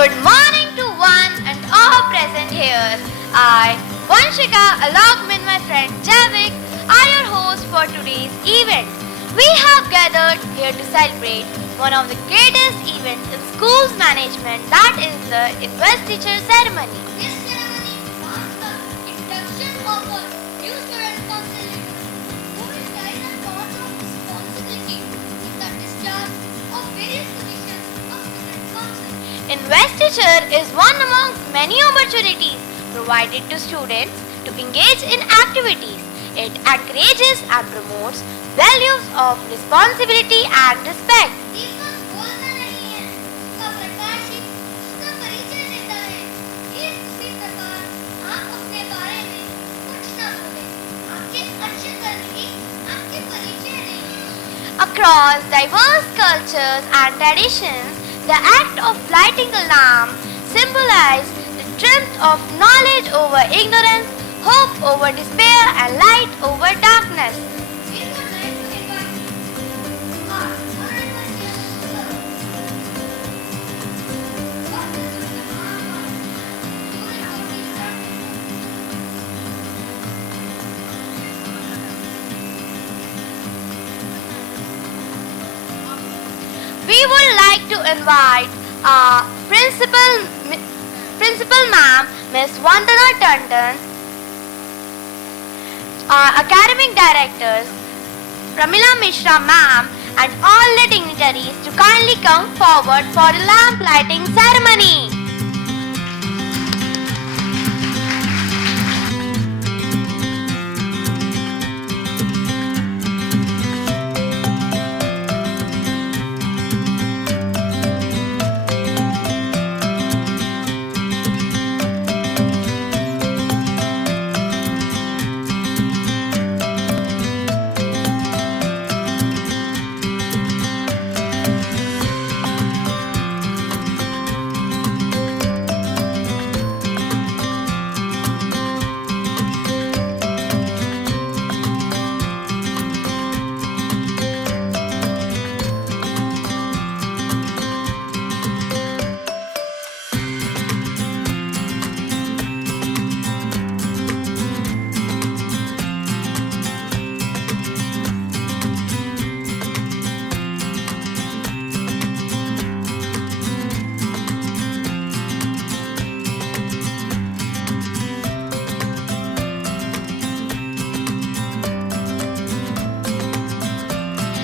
Good morning to one and all present here. I, Vanshika, along with my friend Javik, are your hosts for today's event. We have gathered here to celebrate one of the greatest events in schools management, that is the investiture ceremony. This ceremony marks the induction of a new student council who will carry the torch of responsibility in the discharge of various positions of student council. Investiture is one among many opportunities provided to students to engage in activities. It encourages and promotes values of responsibility and respect. दीपक बोलना नहीं है, उसका प्रकाश ही उसका परिचय देता है। ठीक उसी प्रकार आप अपने बारे में कुछ न बोलें, आपके अच्छे कर्म ही आपके परिचय देंगे। Across diverse cultures and traditions, the act of lighting a lamp symbolizes the triumph of knowledge over ignorance, hope over despair, and light over darkness. We would like to invite our honorable guest, Dr. We would like to invite our principal ma'am, Miss Vandana Tandon, our academic directors, Pramila Mishra ma'am, and all the dignitaries to kindly come forward for the lamp lighting ceremony.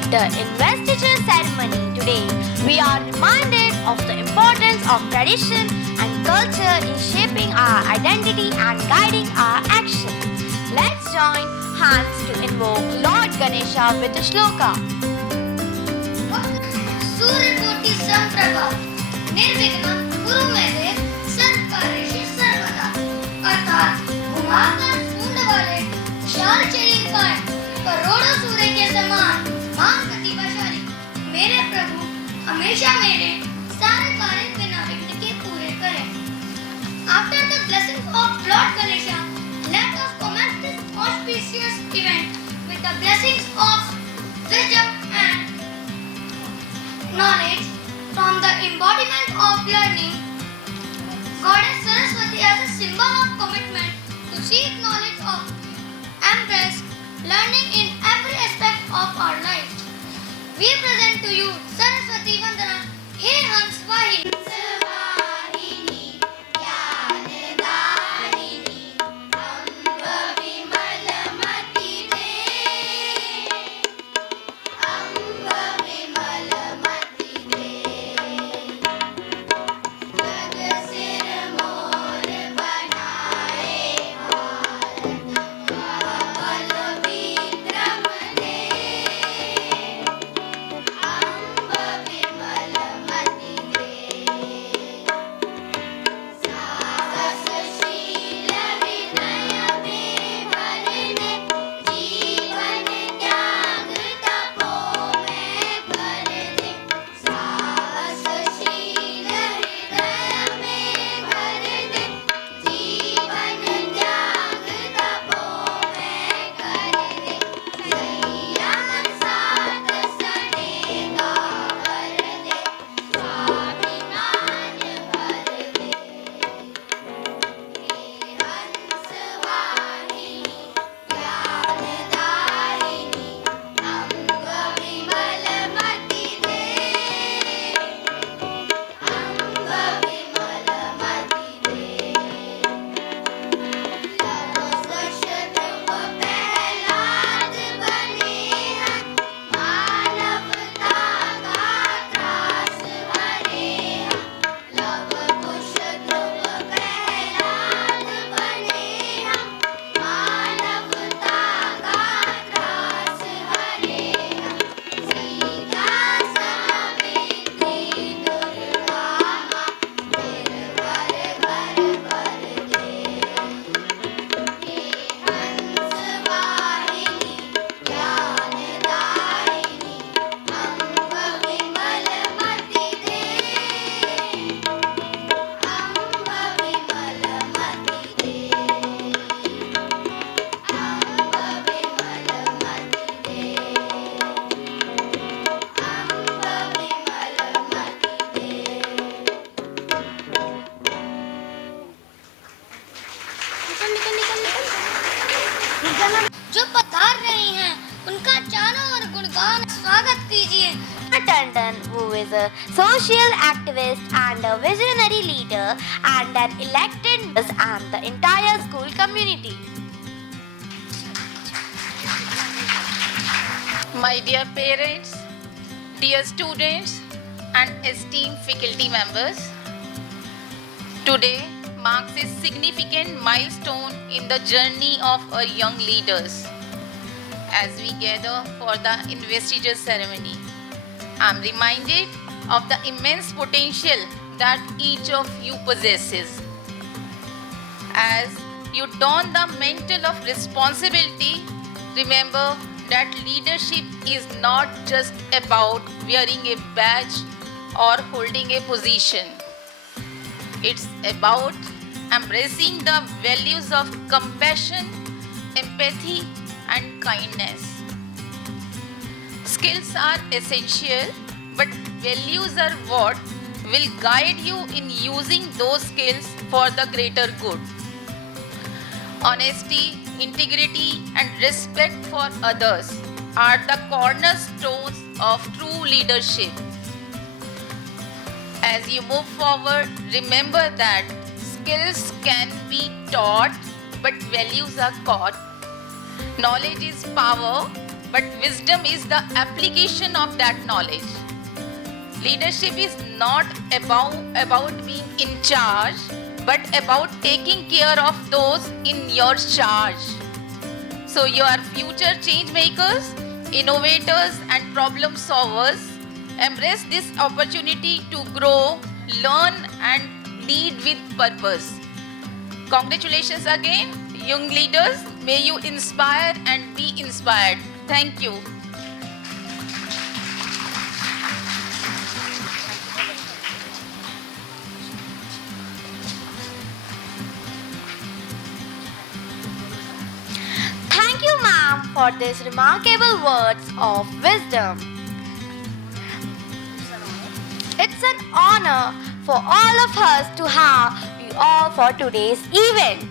The investiture ceremony today, we are reminded of the importance of tradition and culture in shaping our identity and guiding our action. Let's join hands to invoke Lord Ganesha with the shloka. सूर्यकोटि समप्रभा निर्विघ्नं कुरु मे देव सर्वकार्येषु सर्वदा। अर्थात घुमाकर सूंड वाले विशाल शरीर का करोड़ों सूर्य के समान महान प्रतिभाशाली मेरे प्रभु हमेशा मेरे सारे कार्य बिना विघ्न के पूरे करें। After the blessings of Lord Ganesha, let us commence this auspicious event with the blessings of wisdom and knowledge from the embodiment of learning. Goddess Saraswati as a symbol of commitment to seek knowledge of embrace learning in every aspect of our life. We present to you Saraswati Vandana, He Hans Vahini. Amba is a social activist and a visionary leader and an elected and the entire school community. My dear parents, dear students, and esteemed faculty members, today marks a significant milestone in the journey of our young leaders. As we gather for the investiture ceremony, I am reminded of the immense potential that each of you possesses. As you don the mantle of responsibility, remember that leadership is not just about wearing a badge or holding a position. It's about embracing the values of compassion, empathy, and kindness. Skills are essential, but values are what will guide you in using those skills for the greater good. Honesty, integrity, and respect for others are the cornerstones of true leadership. As you move forward, remember that skills can be taught, but values are caught. Knowledge is power, but wisdom is the application of that knowledge. Leadership is not about being in charge, but about taking care of those in your charge. So you are future change makers, innovators, and problem solvers. Embrace this opportunity to grow, learn, and lead with purpose. Congratulations again, young leaders. May you inspire and be inspired. Thank you. Thank you, ma'am, for these remarkable words of wisdom. It's an honor for all of us to have you all for today's event.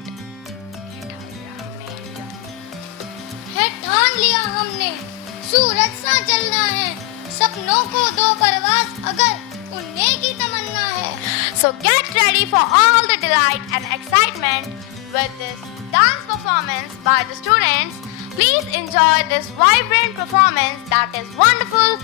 है ठान लिया हमने, सूरज सा चलना है, सपनों को दो परवाज अगर उड़ने की तमन्ना है. So get ready for all the delight and excitement with this dance performance by the students. Please enjoy this vibrant performance that is wonderful.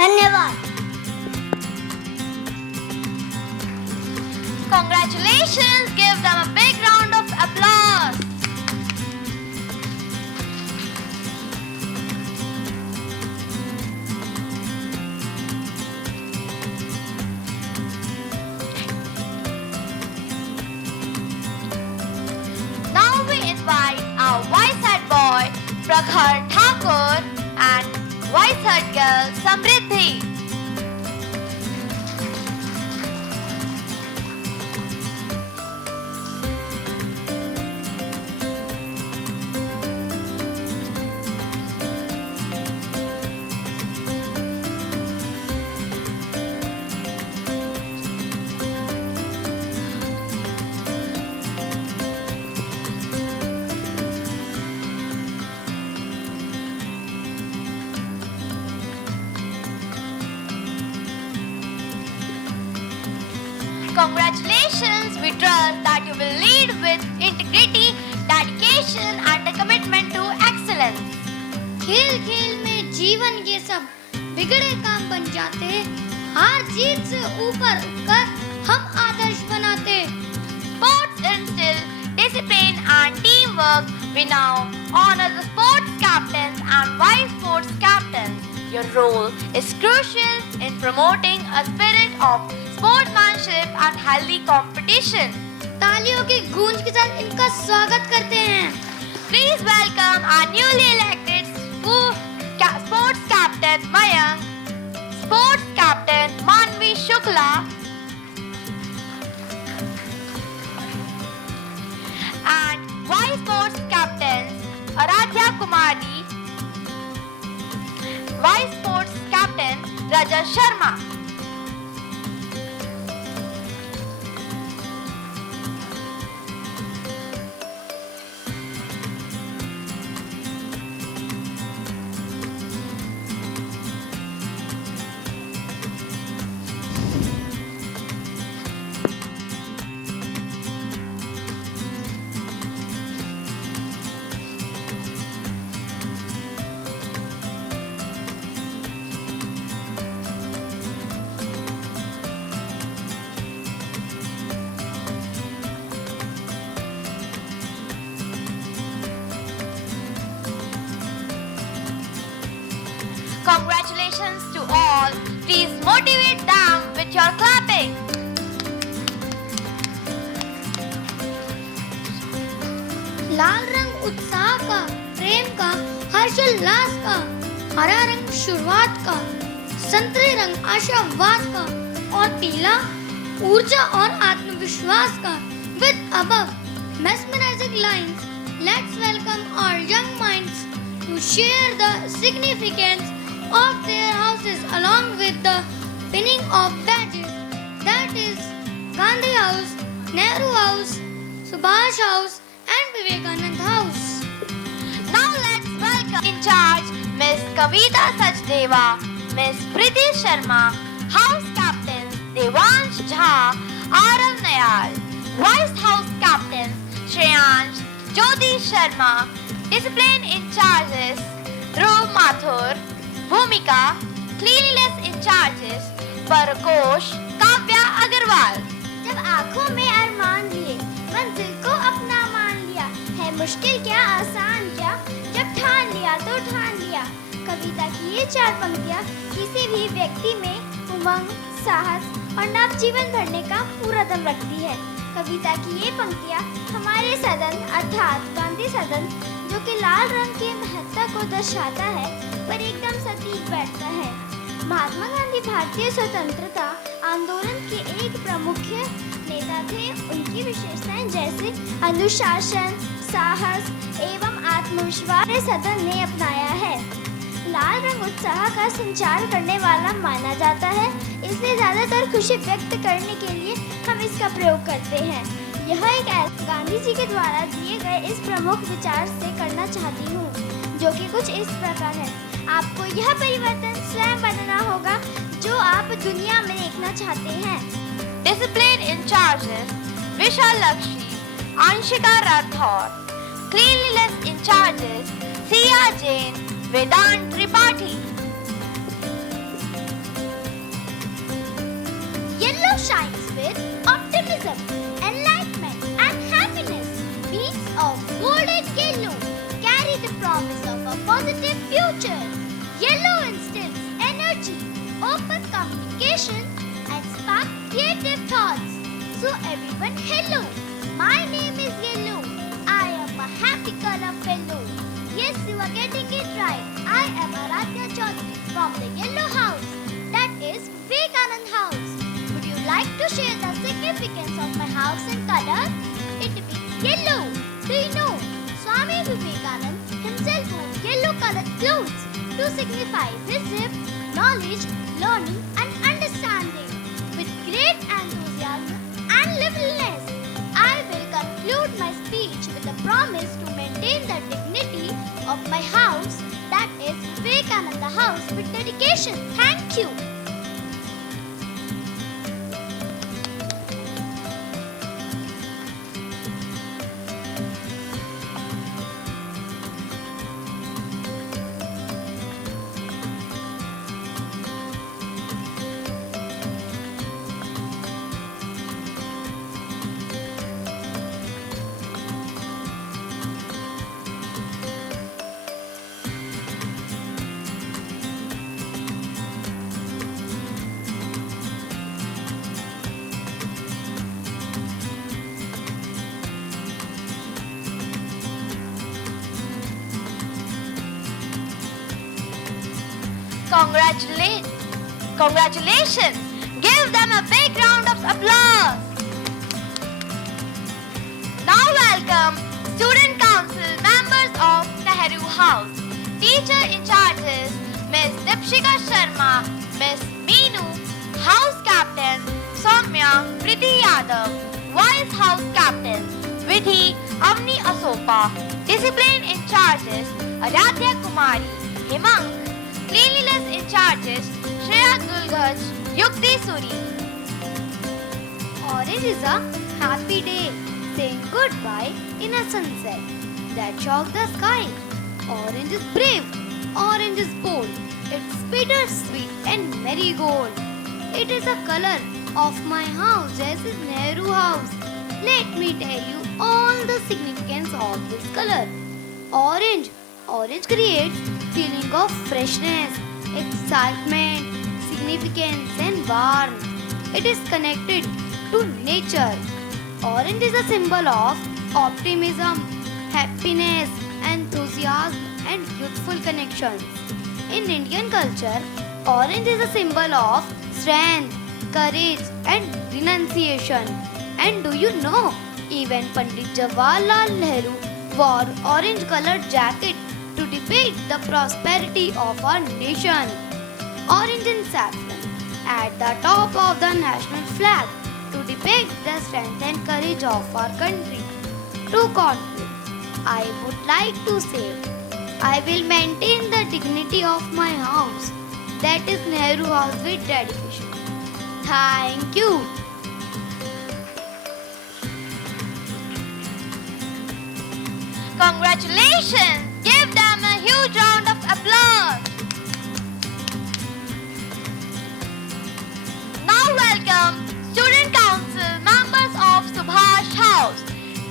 धन्यवाद। Congratulations! Give them a big round of applause. Now we invite our Vice-Head boy Prakhar Thakur and Vice-Head girl Samriddhi. Congratulations, we trust that you will lead with integrity, dedication and a commitment to excellence. खेल खेल में जीवन ये सब बिगड़े काम बन जाते, हार जीत से ऊपर उठकर हम आदर्श बनाते। Sports instill discipline and teamwork. We now honor the sports captains and vice sports captains. Your role is crucial in promoting a spirit of sportsmanship and healthy competition. तालियों की गूंज के साथ इनका स्वागत करते हैं। Please welcome our newly elected sports captain Mayank, sports captain Manvi Shukla, and vice sports captains Aradhya Kumari, vice sports captain Raja Sharma. Congratulations to all. Please motivate them with your clapping. लाल रंग उत्साह का, प्रेम का, हर्षोल्लास का, हरा रंग शुरुआत का, संतरे रंग आशावाद का और पीला ऊर्जा और आत्मविश्वास का। With above mesmerizing lines, let's welcome our young minds to share the significance of their houses along with the pinning of badges. That is Gandhi House, Nehru House, Subhash House and Vivekanand House. Now let's welcome in charge Miss Kavita Sachdeva, Miss Priti Sharma, House Captains Devansh Jha, Arav Nayal, Vice House Captains Shreyansh Jyoti Sharma, Discipline in charges Dhruv Mathur, Bhumika, Cleanliness in charges Parakosh Kavya Agarwal. जब आँखों में अरमान लिए, मंजिल को अपना मान लिया, है मुश्किल क्या आसान क्या, जब ठान लिया तो ठान लिया। कविता की ये चार पंक्तियाँ किसी भी व्यक्ति में उमंग, साहस और नव जीवन भरने का पूरा दम रखती है। कविता की ये पंक्तियाँ हमारे सदन अर्थात गांधी सदन, जो कि लाल रंग के महत्ता को दर्शाता है, पर एकदम सटीक बैठता है। महात्मा गांधी भारतीय स्वतंत्रता आंदोलन के एक प्रमुख नेता थे। उनकी विशेषताएं जैसे अनुशासन, साहस एवं आत्मविश्वास सदन ने अपनाया है। लाल रंग उत्साह का संचार करने वाला माना जाता है, इसलिए ज्यादातर खुशी व्यक्त करने के लिए हम इसका प्रयोग करते हैं। यह एक गांधी जी के द्वारा दिए गए इस प्रमुख विचार से करना चाहती हूँ, जो कि कुछ इस प्रकार है। आपको यह परिवर्तन स्वयं बनाना होगा जो आप दुनिया में देखना चाहते हैं। Discipline in charges Vishalakshi, Anshika Rathore, Cleanliness in charges Siya Jain, Vedant Tripathi. shines with optimism, enlightenment and happiness. Beams of golden yellow carry the promise of a positive future. Yellow instills energy, open communication and spark creative thoughts. So everyone, hello. My name is Yellow. I am a happy color fellow. Yes, you are getting it right. I am Aradhya Chaudhary from the Yellow House. That is Vivekanand House. Would you like to share the significance of my house and color? It means yellow. Do you know? Swami Vivekanand himself wore yellow colored clothes to signify wisdom, knowledge, learning and understanding. With great enthusiasm and liveliness, I will conclude my speech with a promise to maintain the dignity of my house, that is Vivekananda House, with dedication. Thank you. Congratulations! Give them a big round of applause. Now welcome Student Council members of Nehru House. Teacher in charges Ms. Dipshika Sharma, Ms. Meenu, House Captain Soumya Priti Yadav, Vice House Captain Vidhi Avni Asopa, Discipline in charges Aradhya Kumari, Hemang, Cleanliness in charges Shreya Dulgaj, Yukti Suri. Orange is a happy day, saying goodbye in a sunset that shocked the sky. Orange is brave, orange is bold, it's bittersweet and marigold. It is a color of my house, as is Nehru House. Let me tell you all the significance of this color. Orange creates feeling of freshness, excitement, significance and warmth. It is connected to nature. Orange is a symbol of optimism, happiness, enthusiasm and youthful connections. In Indian culture, orange is a symbol of strength, courage and renunciation. And do you know, even Pandit Jawaharlal Nehru wore orange colored jacket to depict the prosperity of our nation. Orange and saffron at the top of the national flag to depict the strength and courage of our country. To conclude, I would like to say, I will maintain the dignity of my house, that is Nehru House, with dedication. Thank you. Congratulations! Give them a huge round of applause. Now welcome Student Council members of Subhash House.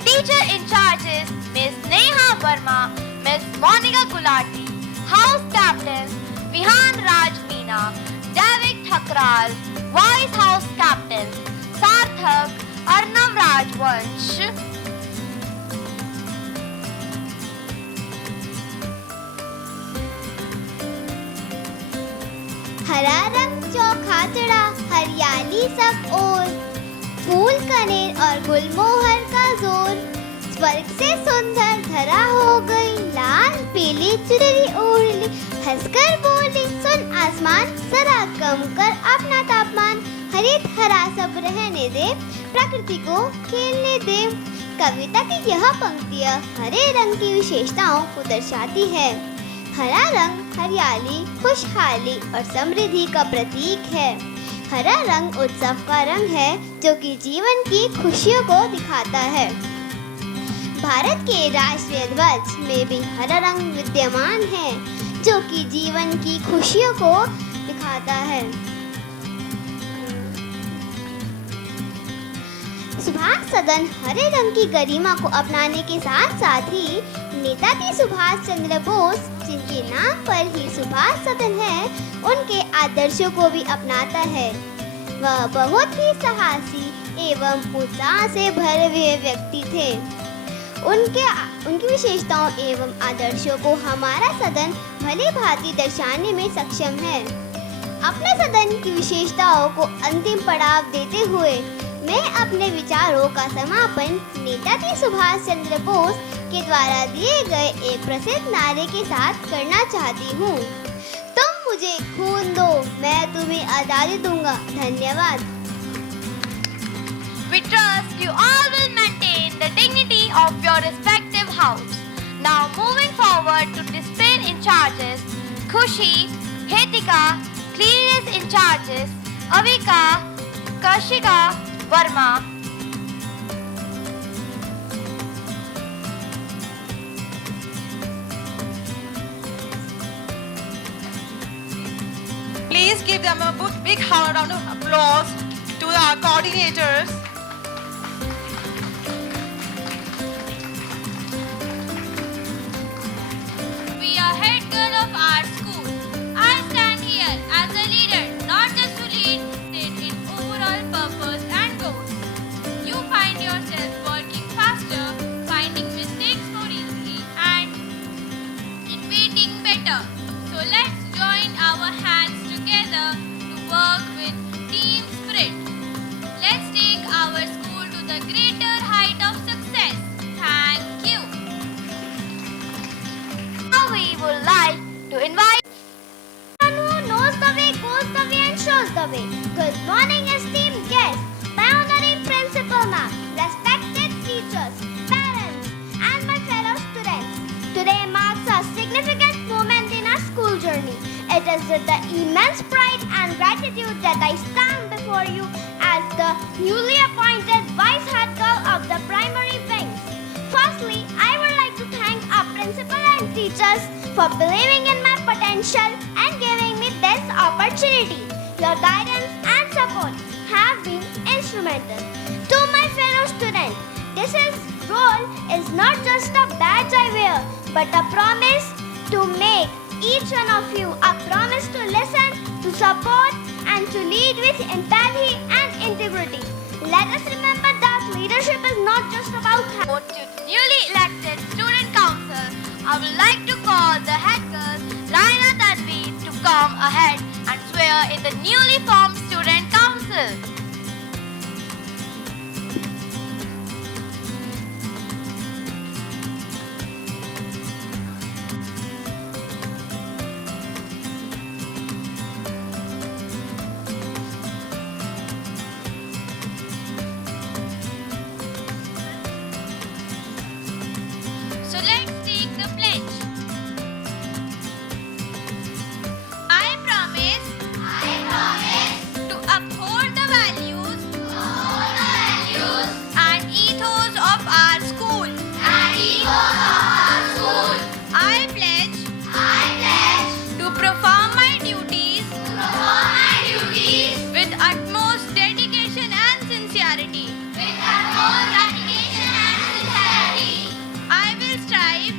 Teacher in charges Ms. Neha Verma, Ms. Monica Gulati. House Captains Vihan Raj Meena, Davik Thakral. Vice House Captains Sarthak Arnav Rajvansh. हरा रंग चौखा चढ़ा, हरियाली सब ओर, फूल कनेर और गुलमोहर का जोर, स्वर्ग से सुंदर धरा हो गई, लाल पीली चुनरी ओढ़ ली, हंसकर बोली सुन आसमान, जरा कम कर अपना तापमान, हरित हरा सब रहने दे, प्रकृति को खेलने दे। कविता की यह पंक्तियाँ हरे रंग की विशेषताओं को दर्शाती है। हरा रंग हरियाली, खुशहाली और समृद्धि का प्रतीक है। हरा रंग उत्सव का रंग है जो कि जीवन की खुशियों को दिखाता है। भारत के राष्ट्रीय ध्वज में भी हरा रंग विद्यमान है जो कि जीवन की खुशियों को दिखाता है। सुभाष सदन हरे रंग की गरिमा को अपनाने के साथ साथ ही नेताजी सुभाष चंद्र बोस, जिनके नाम पर ही सुभाष सदन है, उनके आदर्शों को भी अपनाता है। वह बहुत ही साहसी एवं उत्साह से भरे हुए व्यक्ति थे। उनकी विशेषताओं एवं आदर्शों को हमारा सदन भली भांति दर्शाने में सक्षम है। अपने सदन की विशेषताओं को अंतिम पड़ाव देते हुए मैं अपने विचारों का समापन नेताजी सुभाष चंद्र बोस के द्वारा दिए गए एक प्रसिद्ध नारे के साथ करना चाहती हूँ। तुम मुझे खून दो, मैं तुम्हें आजादी दूंगा। धन्यवाद। We trust you all will maintain the dignity of your respective house. Now moving forward to discipline in charges, Khushi, Hetika, cleanliness in charges, Avika, Kashika, Verma. Please give them a big round of applause to our coordinators. We are head girl of our school. I stand here as a leader, not just to lead, but in overall purpose and goals. You find yourself working faster, finding mistakes more easily, and innovating better. So let's join our hands together to work with team spirit. Let's take our school to the greater height of success. Thank you. Now we would like to invite One who knows the way, goes the way and shows the way. Good morning, esteemed guests, my honorary principal ma'am, respected teachers, parents, and my fellow students. Today marks a significant moment in our school journey. It is with the immense pride and gratitude that I stand before you as the newly appointed vice head girl of the primary wing. Firstly, I would like to thank our principal and teachers for believing in my potential and giving me this opportunity. Your guidance and support have been instrumental. To my fellow students, this role is not just a badge I wear, but a promise to make each one of you a promise to listen, to support, and to lead with empathy and integrity. Let us remember that leadership is not just about vote to newly elected student council. I would like to call the head girl Raina Tanvi to come ahead and swear in the newly formed student council. So let's take the pledge. I promise to uphold the values and ethos of our school. I pledge to perform my duties with utmost dedication and sincerity. I will strive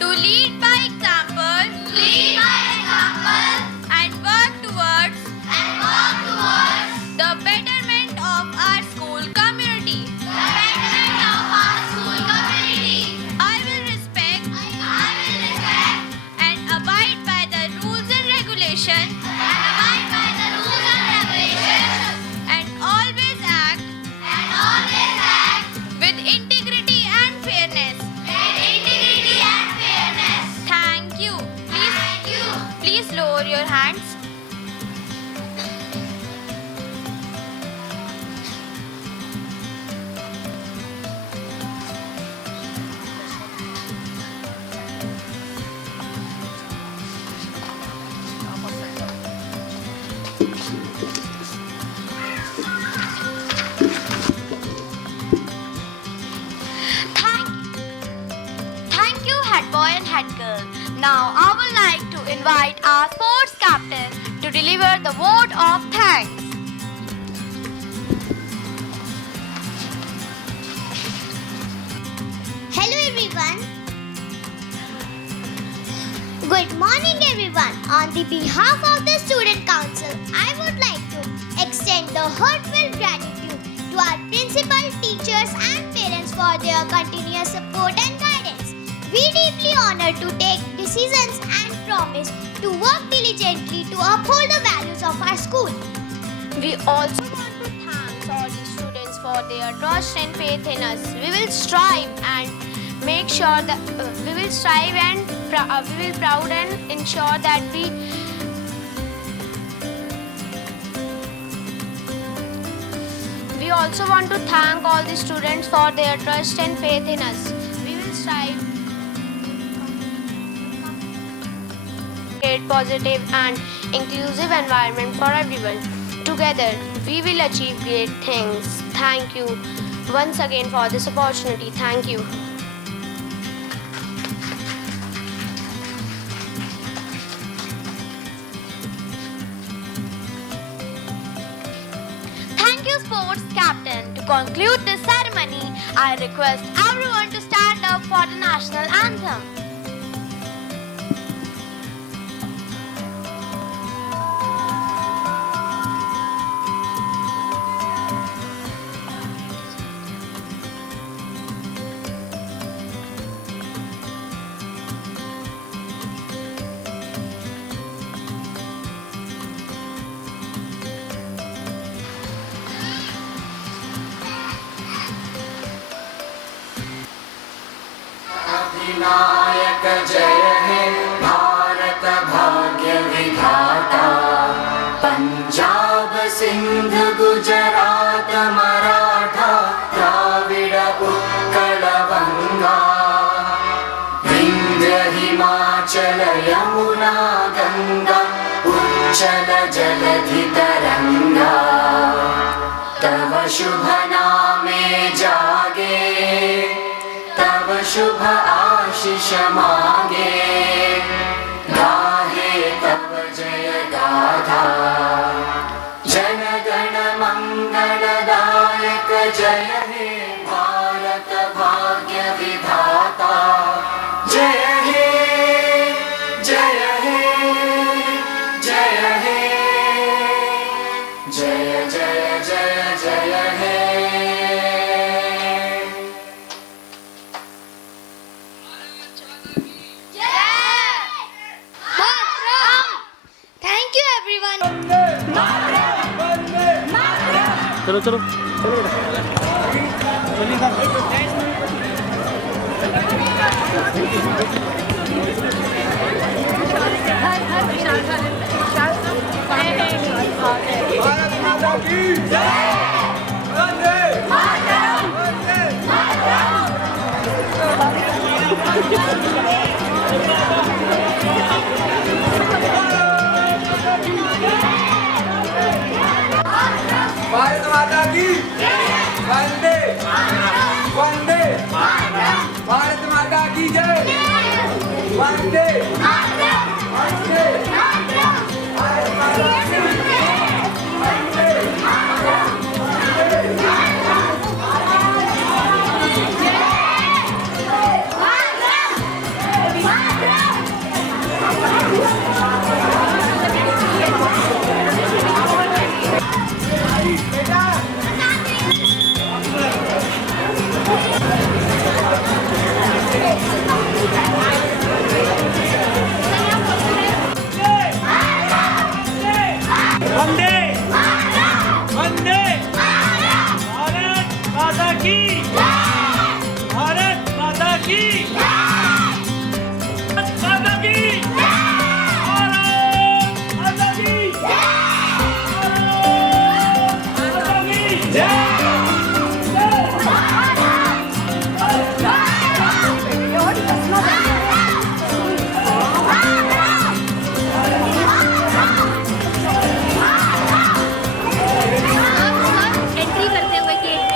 to lead by example and work towards the betterment of our school community. I will respect and abide by the rules and regulations and always act with integrity and fairness. Thank you. Please lower your hands. Thank you, head boy and head girl. Now I would like to invite our sports captain to deliver the vote of thanks. Hello everyone. Good morning everyone. On the behalf of the Student Council, I would like to extend the heartfelt gratitude to our principal, teachers and parents for their continuous support and guidance. We deeply honored to take decisions and promise to work diligently to uphold the values of our school. We also want to thank all the students for their trust and faith in us. We will strive and make sure that we will proud and ensure that we also want to thank all the students for their trust and faith in us. We will strive to create positive and inclusive environment for everyone. Together, we will achieve great things. Thank you once again for this opportunity. Thank you. Thank you, sports captain. To conclude this ceremony, I request everyone to stand up for the national anthem. अधिनायक जय हे भारत भाग्य विधाता पंजाब सिंध गुजरात मराठा द्राविड उत्कल गंगा विंध्य हिमाचल यमुना गंगा उच्चल जलधि तरंगा तव शुभ नामे जागे तव शुभ आशीष मांगे गाहे तव जय गाथा जन गण मंगलदायक जय हे भारत भाग्य विधाता जय हे जय हे जय हे जय जय जय जय हे Thank you everyone. चलो चलो भारत माता की जय वंदे मातरम वंदे भारत माता की वंदे वंदे भारत माता की जय वंदे